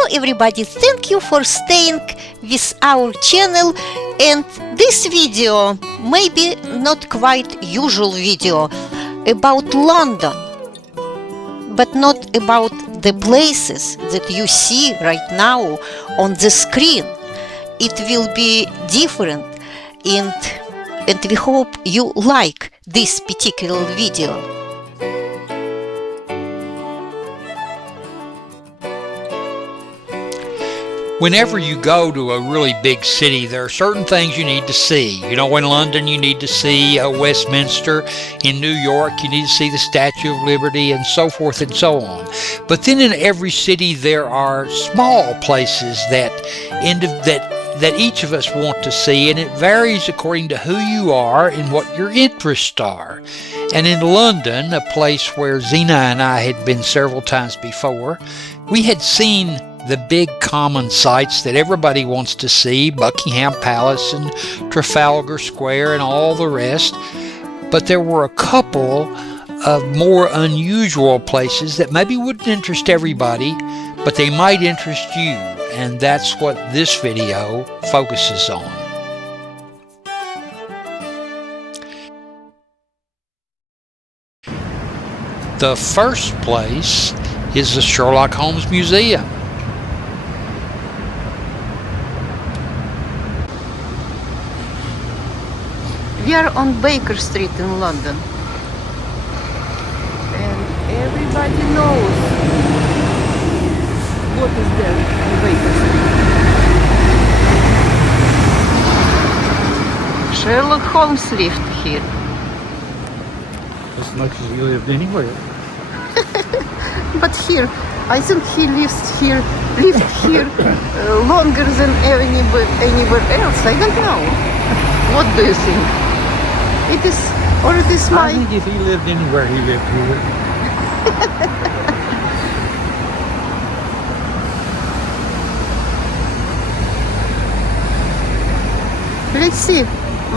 Hello everybody, thank you for staying with our channel, and this video maybe not quite usual video about London, but not about the places that you see right now on the screen. It will be different, and we hope you like this particular video. Whenever you go to a really big city, there are certain things you need to see. You know, in London, you need to see Westminster. In New York, you need to see the Statue of Liberty, and so forth and so on. But then in every city, there are small places that each of us want to see, and it varies according to who you are and what your interests are. And in London, a place where Zena and I had been several times before, we had seen the big common sites that everybody wants to see, Buckingham Palace and Trafalgar Square and all the rest. But there were a couple of more unusual places that maybe wouldn't interest everybody, but they might interest you, and that's what this video focuses on. The first place is the Sherlock Holmes Museum. We are on Baker Street in London, and everybody knows what is there on Baker Street. Sherlock Holmes lived here. As much as he lived anywhere. But here, I think he lived here longer than anywhere else. I don't know. What do you think? It is, or it is my... I think if he lived anywhere, he lived here. Let's see,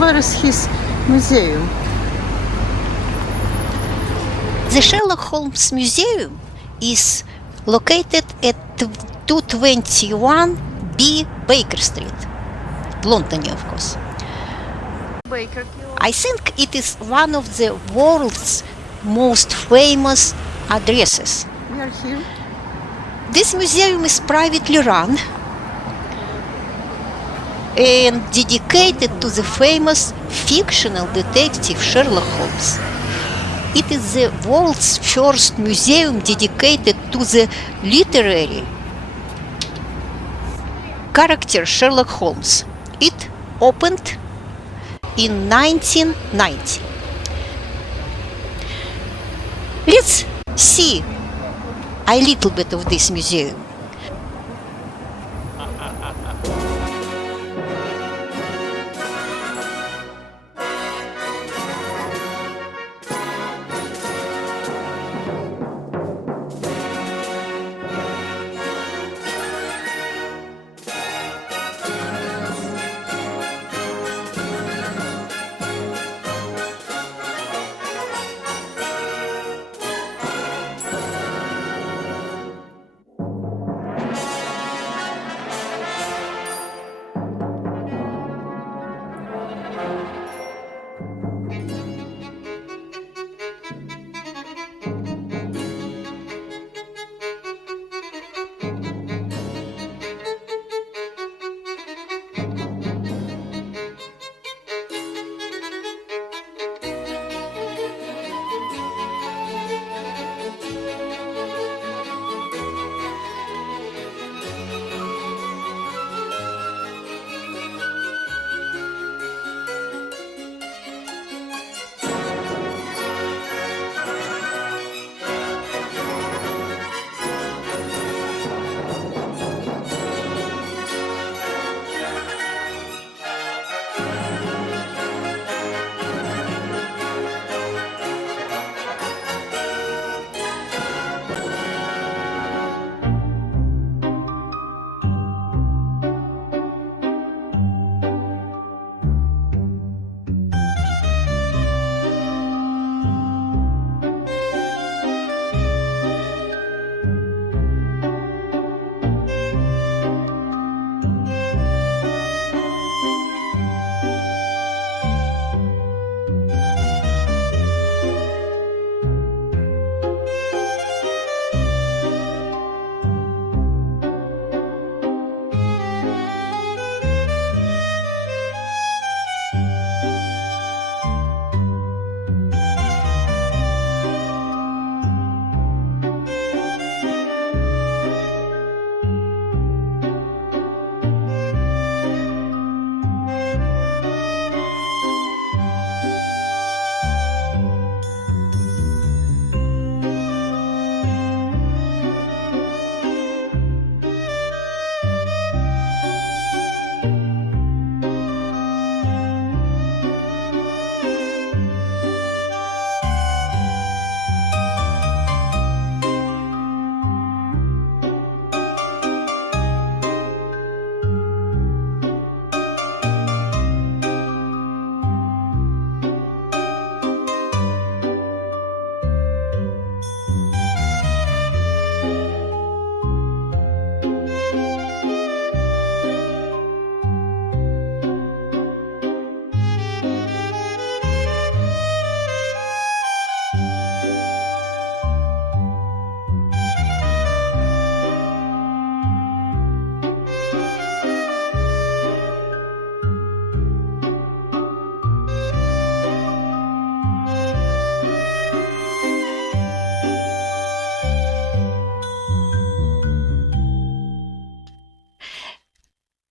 where is his museum? The Sherlock Holmes Museum is located at 221B Baker Street, London, of course. I think it is one of the world's most famous addresses. We are here. This museum is privately run and dedicated to the famous fictional detective Sherlock Holmes. It is the world's first museum dedicated to the literary character Sherlock Holmes. It opened in 1990. Let's see a little bit of this museum.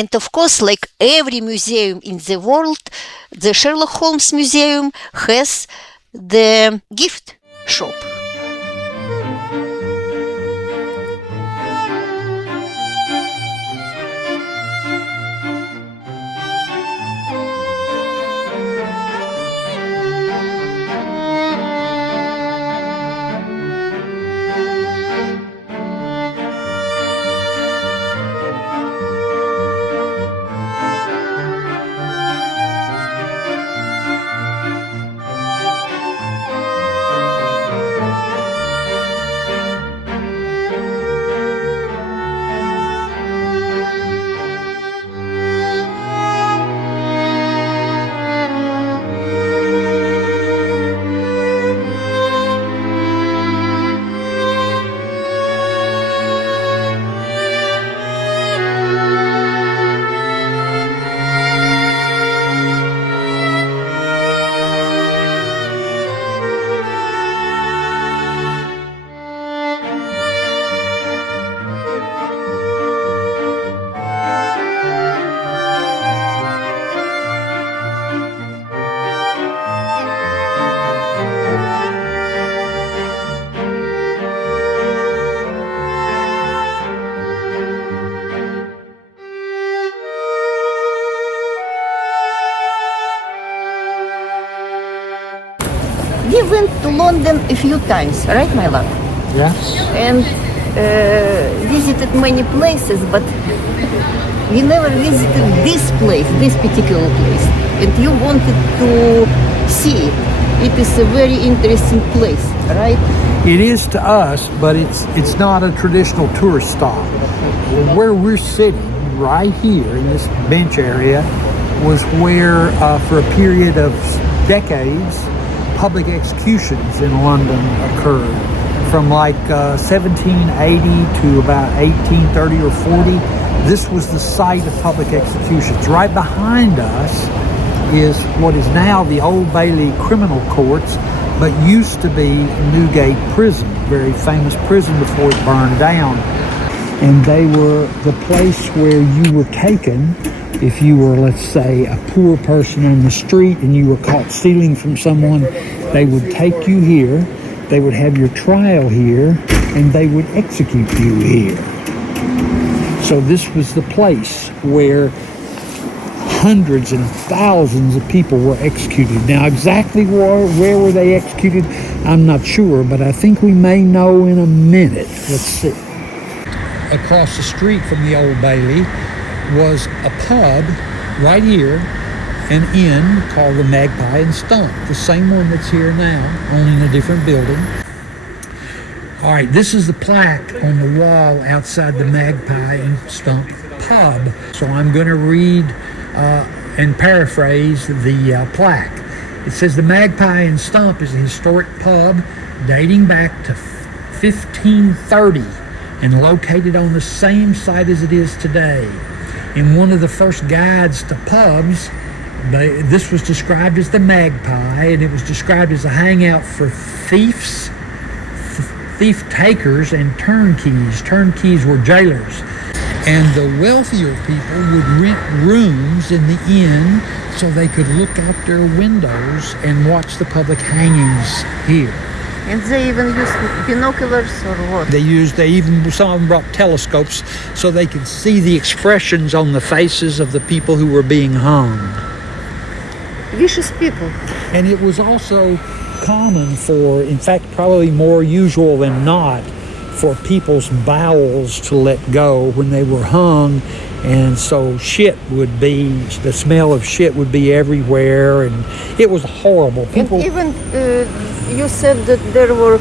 And of course, like every museum in the world, the Sherlock Holmes Museum has the gift shop. We went to London a few times, right, my love? Yes. And visited many places, but we never visited this place, this particular place. And you wanted to see it. It is a very interesting place, right? It is to us, but it's not a traditional tourist stop. Where we're sitting, right here in this bench area, was where, for a period of decades, public executions in London occurred. From like 1780 to about 1830 or 40, this was the site of public executions. Right behind us is what is now the Old Bailey Criminal Courts, but used to be Newgate Prison, very famous prison before it burned down. And they were the place where you were taken if you were, let's say, a poor person on the street and you were caught stealing from someone. They would take you here, they would have your trial here, and they would execute you here. So this was the place where hundreds and thousands of people were executed. Now, exactly where were they executed, I'm not sure, but I think we may know in a minute. Let's see. Across the street from the Old Bailey was a pub right here, an inn called the Magpie and Stump, the same one that's here now, only in a different building. All right, this is the plaque on the wall outside the Magpie and Stump pub. So I'm going to read and paraphrase the plaque. It says the Magpie and Stump is a historic pub dating back to 1530 and located on the same site as it is today. In one of the first guides to pubs, this was described as the Magpie, and it was described as a hangout for thief-takers and turnkeys. Turnkeys were jailers. And the wealthier people would rent rooms in the inn so they could look out their windows and watch the public hangings here. And they even used binoculars or what? Some of them brought telescopes so they could see the expressions on the faces of the people who were being hung. Vicious people. And it was also common for, in fact, probably more usual than not, for people's bowels to let go when they were hung. And so the smell of shit would be everywhere, and it was horrible. And even you said that there were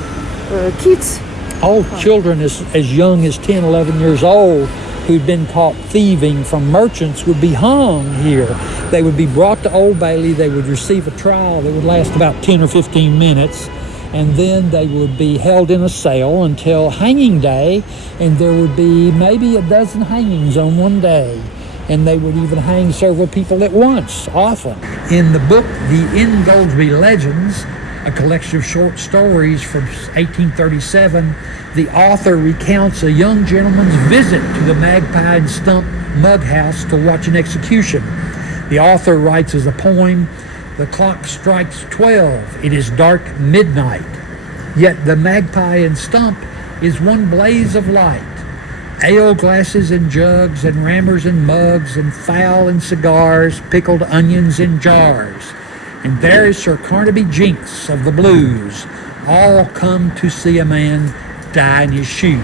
kids. All children as young as 10, 11 years old who'd been caught thieving from merchants would be hung here. They would be brought to Old Bailey, they would receive a trial that would last about 10 or 15 minutes, and then they would be held in a cell until hanging day, and there would be maybe a dozen hangings on one day, and they would even hang several people at once, often. In the book, The Ingoldsby Legends, a collection of short stories from 1837. The author recounts a young gentleman's visit to the Magpie and Stump Mug House to watch an execution. The author writes as a poem, "The clock strikes 12. It is dark midnight. Yet the Magpie and Stump is one blaze of light. Ale glasses and jugs and rammers and mugs and fowl and cigars, pickled onions in jars. And there is Sir Carnaby Jinks of the blues, all come to see a man die in his shoes."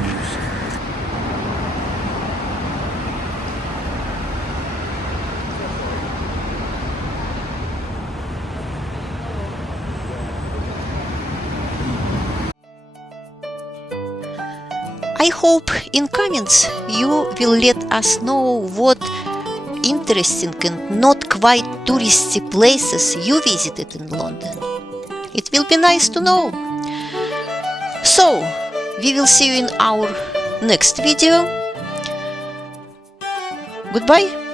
I hope in comments you will let us know what interesting and not quite touristy places you visited in London. It will be nice to know. So, we will see you in our next video. Goodbye.